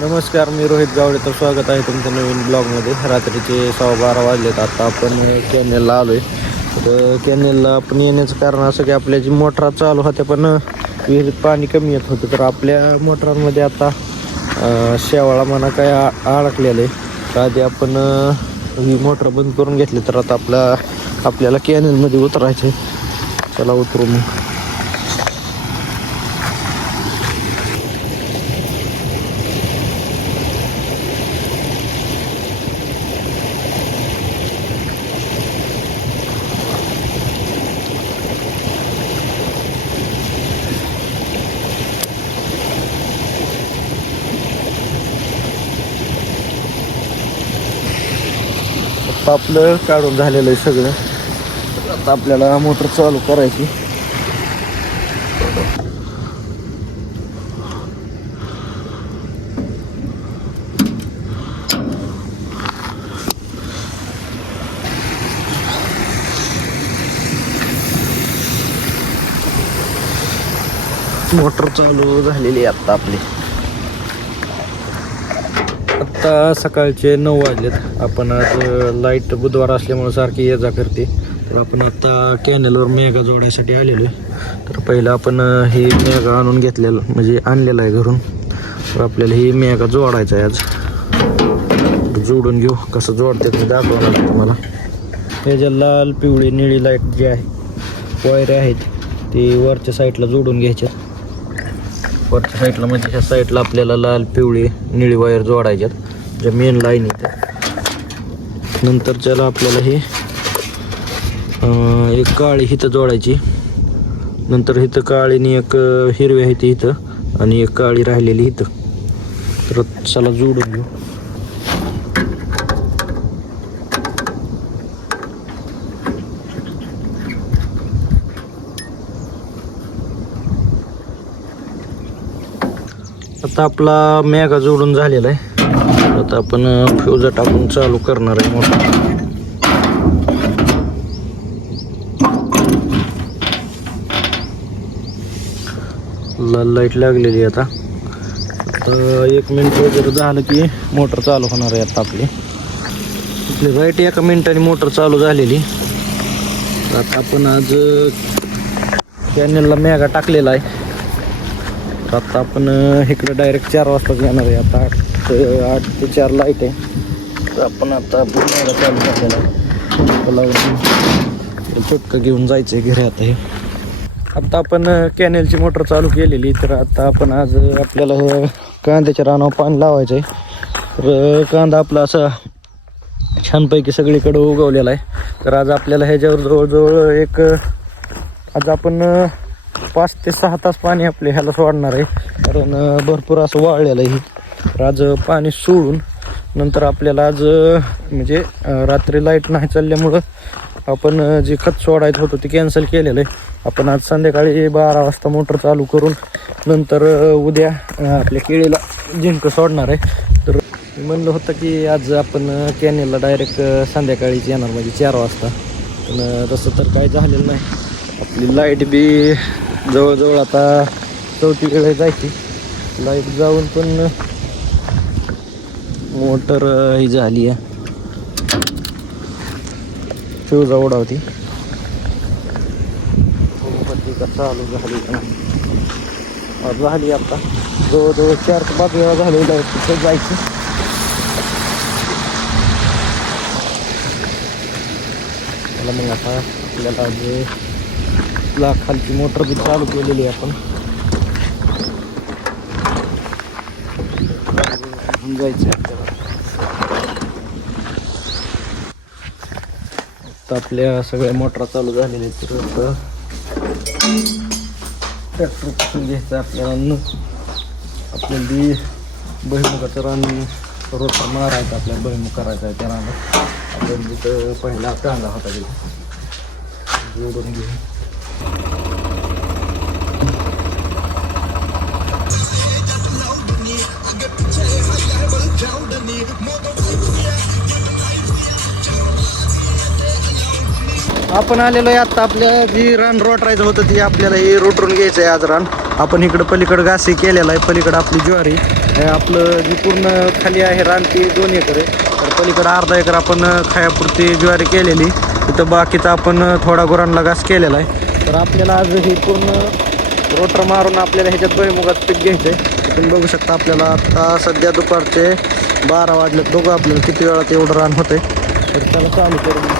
नमस्कार, मी रोहित गावडे. तर स्वागत आहे तुमचं नवीन ब्लॉगमध्ये. रात्रीचे 12:15 वाजलेत. आता आपण कॅनेलला आलो आहे. तर कॅनेलला आपण येण्याचं कारण असं की आपल्या जी मोटरा चालू होत्या पण विहिरीत पाणी कमी येत होतं. तर आपल्या मोटरांमध्ये आता शेवाळा म्हणा काय अडकलेलं आहे. तर आधी आपण ही मोटर बंद करून घेतली. तर आता आपल्याला कॅनेलमध्ये उतरायचं आहे. चला उतरू मग. आपलं काढून झालेलं आहे सगळं. आता आपल्याला मोटर चालू करायची. मोटर चालू झालेली आहे आता आपली. आता सकाळचे 9 वाजलेत. आपण आज लाईट बुधवार असल्यामुळे सारखी ये जा करते. तर आपण आता कॅनेलवर मेगा जोडायसाठी आलेलो आहे. तर पहिलं आपण ही मेगा आणून घेतलेलं म्हणजे आणलेलं आहे घरून. तर आपल्याला ही मेगा जोडायचं आहे आज. जोडून घेऊ. कसं जोडते मी दाखवणार तुम्हाला. हे जे लाल पिवळी निळी लाईट जी आहे वायरे आहेत ती वरच्या साईडला जोडून घ्यायच्या. वरच्या साईडला म्हणजे ह्या साईडला आपल्याला लाल पिवळी निळी वायर जोडायच्यात ज्या मेन लाईन इथं. नंतर त्याला आपल्याला हे एक काळी इथं जोडायची. नंतर इथं काळीने एक हिरवी आहे ती इथं आणि एक काळी राहिलेली इथं. तर चला जोडून घेऊ. आता आपला मेगा जोडून झालेला आहे. आता आपण फ्यूज टाकून चालू करणार आहे मोटर. लाल लाईट लागलेली आता. 1 मिनिट वगैरे झालं की मोटर चालू होणार आहे. आता आपली राईट 1 मिनिटाने मोटर चालू झालेली. आता आपण आज कॅनेलला मेगा टाकलेला आहे. आता आपण इकडे डायरेक्ट 4 वाजता येणार आहे. आता 8 ते 4 लाईट आहे. तर आपण आता मेगा चालू झालेला आहे. चुटकं घेऊन जायचं आहे घरी. आता हे आता आपण कॅनेलची मोटर चालू केलेली. तर आता आपण आज आपल्याला कांद्याच्या रानावर पाणी लावायचं आहे. तर कांदा आपला असा छानपैकी सगळीकडे उगवलेला आहे. तर आज आपल्याला ह्याच्यावर जवळजवळ आज आपण 5 ते 6 तास पाणी आपले ह्याला सोडणार आहे. कारण भरपूर असं वाळलेलं आहे. तर आज पाणी सोडून नंतर आपल्याला आज म्हणजे रात्री लाईट नाही चालल्यामुळं आपण जे खत सोडायचं होतं ते कॅन्सल केलेलं आहे. आपण आज संध्याकाळी 12 वाजता मोटर चालू करून नंतर उद्या आपल्या केळीला झिंक सोडणार आहे. तर म्हणलं होतं की आज आपण कॅनेलला डायरेक्ट संध्याकाळीच येणार म्हणजे 4 वाजता. पण तसं तर काही झालेलं नाही. आपली लाईट बी जवळजवळ आता 4थी वेळ जायची. लाईट जाऊन पण मोटर ही झाली आहे. फ्यूज उडावती चालू झाली आता जवळजवळ 4 ते 5 वेळा झालेली आहे. तिथं जायचं. मला मग आता आपल्याला जे खालची मोटर बी चालू केलेली आहे आपण. जायचं आता आपल्या सगळ्या मोटरा चालू झालेल्या आहेत. तर ट्रॅक्टर पासून घ्यायचं आपल्याला. आपल्याला भुईमुगाचं रान रोटा मारायचा. आपल्याला भुईमुग करायचा आहे त्या रानात. आपण जिथं पहिला कांदा होता तिथं जोडून घेऊ. आपण आलेलो आहे आता. आपल्या जी रान रोटरायचं होतं ती आपल्याला हे रोटरून घ्यायचं आहे आज रान. आपण इकडं पलीकडं घासी केलेला आहे. पलीकडं आपली ज्वारी हे आपलं जी पूर्ण खाली आहे रान ती 2 एकर आहे. तर पलीकडं अर्धा एकर आपण खायापुरती ज्वारी केलेली, तिथं बाकीचा आपण थोडा गुरांना घास केलेला आहे. तर आपल्याला आज ही पूर्ण रोटर मारून आपल्याला ह्याच्यात भुईमुगाचं पीक घ्यायचं आहे. तुम्ही बघू शकता आपल्याला आता सध्या दुपारचे 12 वाजलेत. बघू आपल्याला किती वेळात एवढं रान होतंय. तर त्याला चालू करून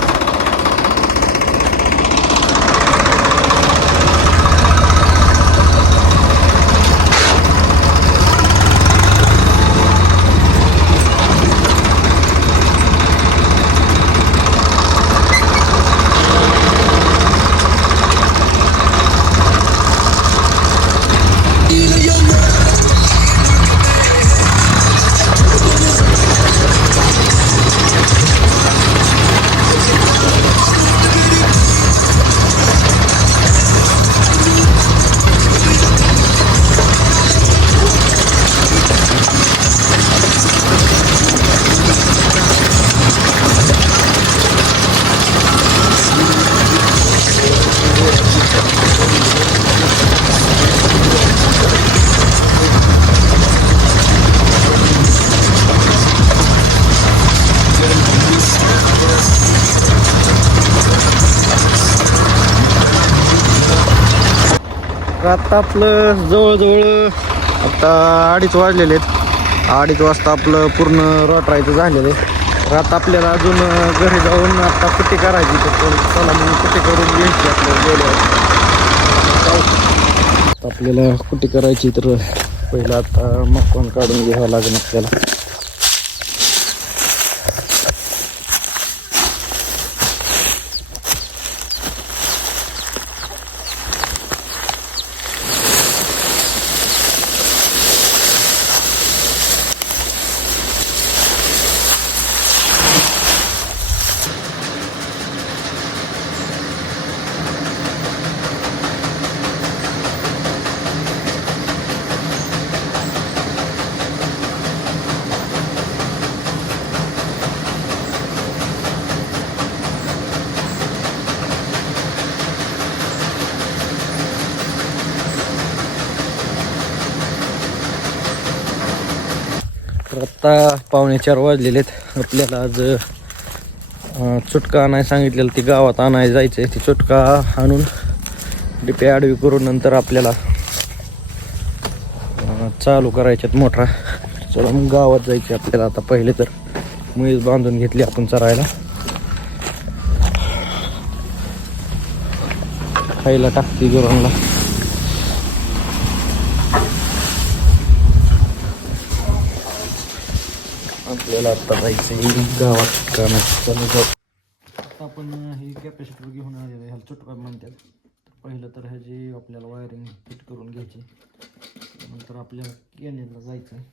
आता आपलं जवळजवळ आता 2:30 वाजलेले आहेत. 2:30 वाजता आपलं पूर्ण रोटरायचं झालेलं आहे. तर आता आपल्याला अजून घरी जाऊन आता कुट्टी करायची. तर चला मग कुट्टी करून घ्यायची आपल्याला गेल्यावर. आपल्याला कुट्टी करायची तर पहिलं आता मक्कन काढून घ्यावं लागेल आपल्याला. तर आत्ता 3:45 वाजलेले आहेत. आपल्याला आज चुटका आणायला सांगितलेलं, ती गावात आणायला जायचं आहे. ती चुटका आणून डिपे आडवी करून नंतर आपल्याला चालू करायच्यात मोठा. चला मग गावात जायचे आपल्याला. आता पहिले तर म्हैस बांधून घेतली आपण चरायला. खायला टाकते गुरांना. आपल्याला आता जायचं गावात कामात. आता आपण हे कॅपॅसिटर घेऊन आलेलं आहे. ह्याला चुटका म्हणतात. पहिलं तर ह्याची आपल्याला वायरिंग फिट करून घ्यायची. नंतर आपल्याला कॅनेलला जायचं आहे.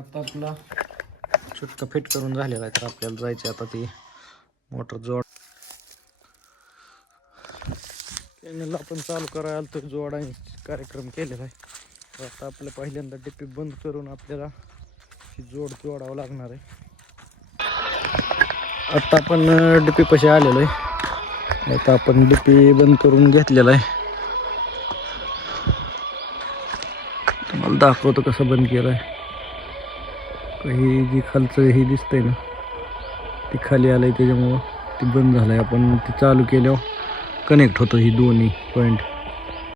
आता आपला चुटका फिट करून झालेला आहे, तर आपल्याला जायचे आता ती मोटर जोड कॅनलला आपण चालू करायला तर जोडायचा कार्यक्रम केलेला आहे. तर आता आपल्या पहिल्यांदा डिपी बंद करून आपल्याला ही जोडावं लागणार आहे. आता आपण डिपी पाशी आलेलो आहे. आता आपण डिपी बंद करून घेतलेला आहे. तुम्हाला दाखवतो कसं बंद केलं आहे. ही जी खालचं ही दिसतंय ना, ती खाली आलंय त्याच्यामुळं ती बंद झालंय. आपण ती चालू केल्यावर कनेक्ट होतो ही दोन्ही पॉईंट.